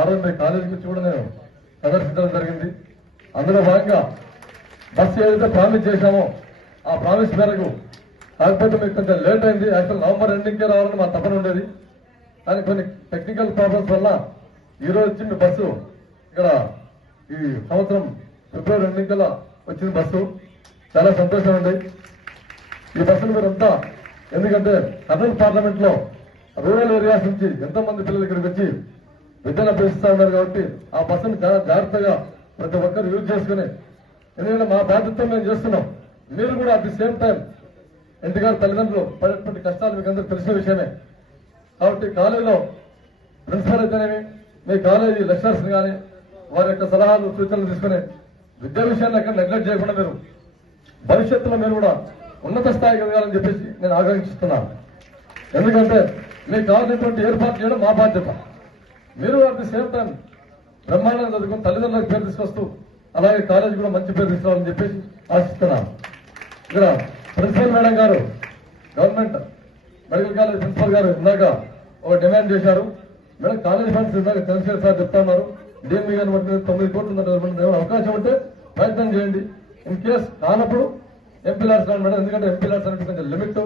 ఆ రోజు మీ కాలేజీ గురించి కూడా నేను ప్రదర్శించడం జరిగింది. అందులో భాగంగా బస్సు ఏదైతే ప్రామిస్ చేశామో ఆ ప్రామిస్ మేరకు, కాకపోతే మీకు కొంచెం లేట్ అయింది. యాక్చువల్ నవంబర్ ఎండింగ్కే రావాలని మా తపన ఉండేది. కానీ కొన్ని టెక్నికల్ ప్రాబ్లమ్స్ వల్ల ఈ రోజు వచ్చి మీ బస్సు ఇక్కడ ఈ సంవత్సరం ఫిబ్రవరి ఎండింగ్ కల్లా వచ్చింది బస్సు. చాలా సంతోషం ఉంది. ఈ బస్సును మీరంతా, ఎందుకంటే కర్నూలు పార్లమెంట్ లో రూరల్ ఏరియాస్ నుంచి ఎంతో మంది పిల్లలు ఇక్కడికి వచ్చి విద్యను అభ్యసిస్తా ఉన్నారు కాబట్టి ఆ బస్సును చాలా జాగ్రత్తగా ప్రతి ఒక్కరు యూజ్ చేసుకుని, ఎందుకంటే మా బాధ్యత మేము చేస్తున్నాం. మీరు కూడా అట్ ది సేమ్ టైం ఇంటికాడ తల్లిదండ్రులు పడేటువంటి కష్టాలు మీకు అందరూ తెలిసిన విషయమే. కాబట్టి కాలేజీలో ప్రిన్సిపల్ అయితేనేమి, మీ కాలేజీ లెక్చరర్స్ కానీ వారి యొక్క సలహాలు సూచనలు తీసుకుని విద్యా విషయాన్ని ఎక్కడ నెగ్లెక్ట్ చేయకుండా మీరు భవిష్యత్తులో మీరు కూడా ఉన్నత స్థాయికి ఎదగాలని చెప్పేసి నేను ఆకాంక్షిస్తున్నాను. ఎందుకంటే మీకు కావాల్సినటువంటి ఏర్పాటు చేయడం మా బాధ్యత. మీరు అట్ ది సేమ్ టైం బ్రహ్మాండంగా చదువుకుని తల్లిదండ్రులకు పేరు తీసుకొస్తూ అలాగే కాలేజీ కూడా మంచి పేరు తీసుకురావాలని చెప్పేసి ఆశిస్తున్నాను. ఇక్కడ ప్రిన్సిపల్ మేడం గారు, గవర్నమెంట్ మెడికల్ కాలేజ్ ప్రిన్సిపల్ గారు ఇందాక ఒక డిమాండ్ చేశారు. మేడం కాలేజ్ ఫండ్స్ ఇందాక చంద్రశేఖర్ సార్ చెప్తా ఉన్నారు, డిఎంఈ గారిని బట్టి 9 కోట్లు ఉందంటే అవకాశం ఉంటే ప్రయత్నం చేయండి. ఇన్ కేసు కానప్పుడు ఎంపీలార్స్ రాండి మేడం, ఎందుకంటే ఎంపీలార్స్ అనేది కొంచెం లిమిట్.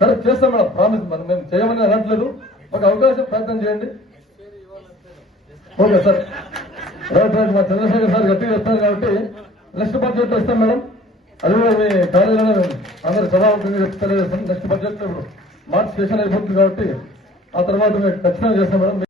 సరే చేస్తాం మేడం, ప్రామిస్. మనం మేము చేయమని అనట్లేదు, ఒక అవకాశం ప్రయత్నం చేయండి. Okay sir, right right. మా చంద్రశేఖర్ సార్ గట్టిగా చెప్తారు కాబట్టి నెక్స్ట్ బడ్జెట్ ఇస్తాం మేడం. అది కూడా మీ కాలేజీలోనే అందరు సభాముఖంగా చెప్తారు. నెక్స్ట్ బడ్జెట్ లో ఇప్పుడు మార్చ్ సెషన్ అయిపోతుంది కాబట్టి ఆ తర్వాత మేము ఖచ్చితంగా చేస్తాం మేడం.